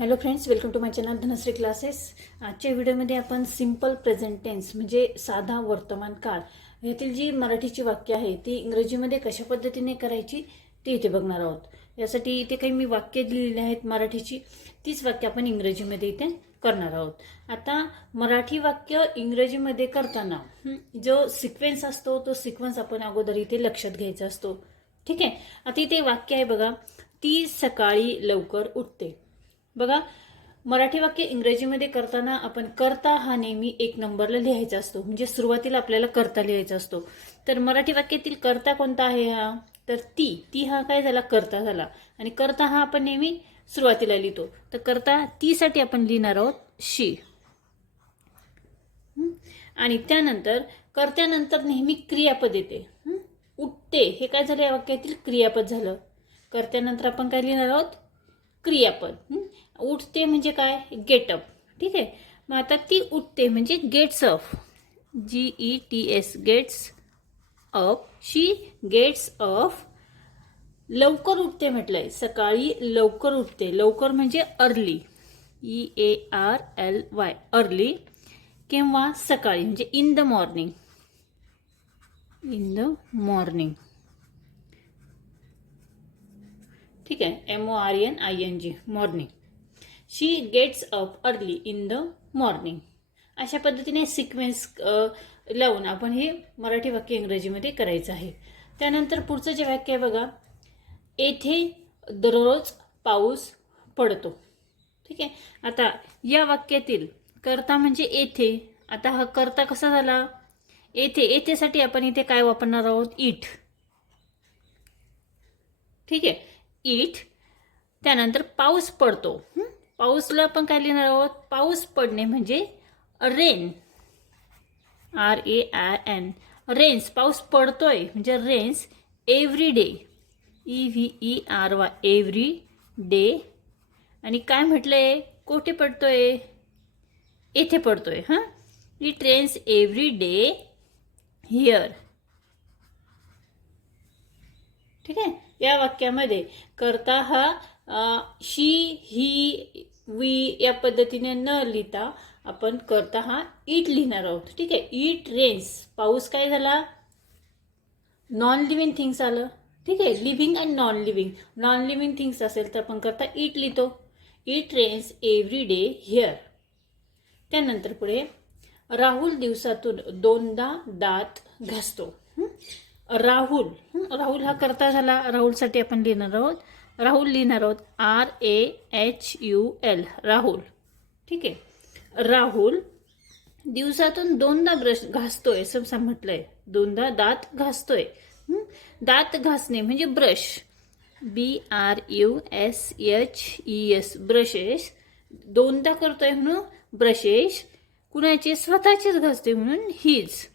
Hello friends welcome to my channel Dhanashree classes आजच्या व्हिडिओमध्ये आपण सिंपल प्रेझेंट टेन्स म्हणजे साधा वर्तमान काळ यातील जी मराठीची वाक्य आहे ती इंग्रजीमध्ये कशा पद्धतीने करायची ते इथे बघणार आहोत. यासाठी इथे काही मी वाक्य दिलेली आहेत मराठीची तीच वाक्य आपण इंग्रजीमध्ये इथे करणार आहोत. आता मराठी वाक्य इंग्रजीमध्ये करताना जो सिक्वेन्स असतो तो सिक्वेन्स आपण अगोदर इथे लक्षात घ्यायचा असतो. ठीक आहे? आता इथे वाक्य आहे बघा ती सकाळी लवकर उठते. बघा मराठी वाक्य इंग्रजीमध्ये करताना आपण करता हा नेहमी एक नंबरला लिहायचा असतो. म्हणजे सुरुवातीला आपल्याला करता लिहायचा असतो. तर मराठी वाक्यातील करता कोणता आहे हा? तर ती ती हा काय झाला? करता झाला. आणि करता हा आपण नेहमी सुरुवातीला लिहितो. तर करता तीसाठी आपण लिहिणार आहोत शी. आणि त्यानंतर कर्त्यानंतर नेहमी क्रियापद येते. उठते. हे काय झालं या वाक्यातील क्रियापद झालं. कर्त्यानंतर आपण काय लिहिणार आहोत? क्रियापद. उठते म्हणजे काय? गेटअप. ठीक आहे? मग आता ती उठते म्हणजे gets up G E T S gets up she gets up लवकर उठते म्हटलंय. सकाळी लवकर उठते. लवकर म्हणजे early. E A R L Y. Early किंवा सकाळी म्हणजे in the morning. In the morning. ठीक आहे. M O R N I N G morning she gets up early in the morning अशा पद्धतीने सिक्वेन्स लावून आपण हे मराठी वाक्य इंग्रजीमध्ये करायचं आहे. त्यानंतर पुढचं जे वाक्य आहे बघा. येथे दररोज पाऊस पडतो. ठीक आहे. आता या वाक्यातील करता म्हणजे येथे. आता हा करता कसा झाला? येथे येथेसाठी आपण इथे काय वापरणार आहोत? इट. ठीक आहे. इट त्यानंतर पाऊस पडतो. पाऊसला आपण काय लिहिणार आहोत? पाऊस पडणे म्हणजे rain R A I N rains पाऊस पडतोय म्हणजे rains every day E V E R Y every day आणि काय म्हटलंय? कोठे पडतोय? येथे पडतोय. हां? It rains every day here ठीक आहे? या वाक्यामध्ये करता हा शी ही वी या पद्धतीने न लिहिता आपण करता हा इट लिहिणार आहोत. ठीक आहे? It rains. पाऊस काय झाला? नॉन लिव्हिंग थिंग्स आलं. ठीक आहे? Living and non living non living things असेल तर आपण करता इट लिहितो. It rains every day here त्यानंतर पुढे राहुल दिवसातून दोनदा दात घासतो. राहुल. राहुल हा करता झाला. राहुलसाठी आपण लिहिणार आहोत. राहुल लिहिणार आहोत R A H U L Rahul. ठीक आहे. राहुल दिवसातून दोनदा ब्रश घासतोय असं म्हटलंय. दोनदा दात घासतोय. दात घासणे म्हणजे brush. B R U S H E S brushes दोनदा करतोय म्हणून ब्रशेस कुणाचे स्वतःचेच घासतोय म्हणून हीज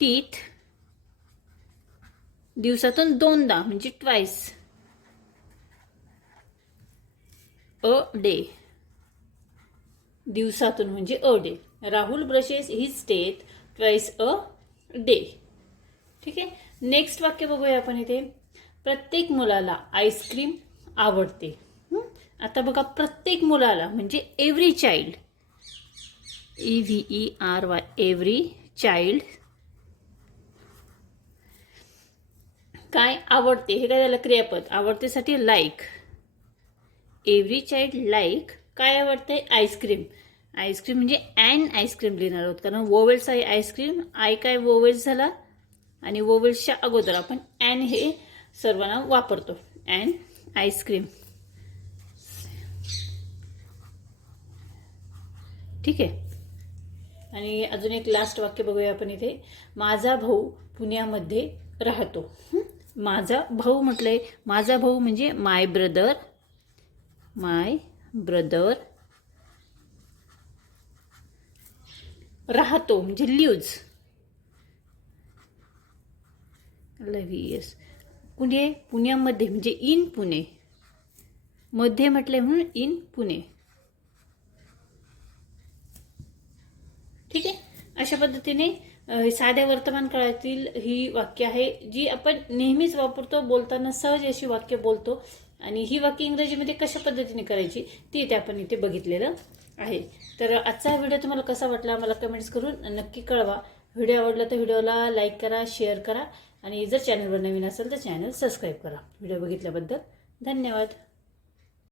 टीथ दिवसातून दोनदा म्हणजे ट्वाईस अ डे दिवसातून म्हणजे a day Rahul brushes he state twice a day ठीक आहे? नेक्स्ट वाक्य बघूया आपण इथे. प्रत्येक मुलाला आईस्क्रीम आवडते. आता बघा प्रत्येक मुलाला म्हणजे every child E V E R Y every child काय आवडते? हे काय झालं? क्रियापद. आवडतेसाठी लाईक एव्हरी चाइल्ड लाईक काय आवडते आईस्क्रीम आईस्क्रीम म्हणजे अँड आईस्क्रीम लिहिणार आहोत. कारण वोवेल्स आहे आईस्क्रीम आय काय वोवेल्स झाला? आणि वोवेल्सच्या अगोदर आपण अँड हे सर्वांना वापरतो. अँड आईस्क्रीम ठीक आहे. आणि अजून एक लास्ट वाक्य बघूया आपण इथे. माझा भाऊ पुण्यामध्ये राहतो. माझा भाऊ म्हटलंय माझा भाऊ म्हणजे माय ब्रदर माय ब्रदर राहतो म्हणजे लिव्ज लव्ह पुणे पुण्यामध्ये म्हणजे इन पुणे. मध्ये म्हटले म्हणून इन पुणे. ठीक आहे? अशा पद्धतीने साध्या वर्तमान काळातील ही वाक्य आहे जी आपण नेहमीच वापरतो बोलताना सहज अशी वाक्य बोलतो. आणि ही वाक्य इंग्रजीमध्ये कशा पद्धतीने करायची ती इथे आपण इथे बघितलेलं आहे. तर आजचा हा व्हिडिओ तुम्हाला कसा वाटला मला कमेंट्स करून नक्की कळवा. व्हिडिओ आवडला तर व्हिडिओला लाईक करा शेअर करा. आणि जर चॅनलवर नवीन असेल तर चॅनल सबस्क्राईब करा. व्हिडिओ बघितल्याबद्दल धन्यवाद.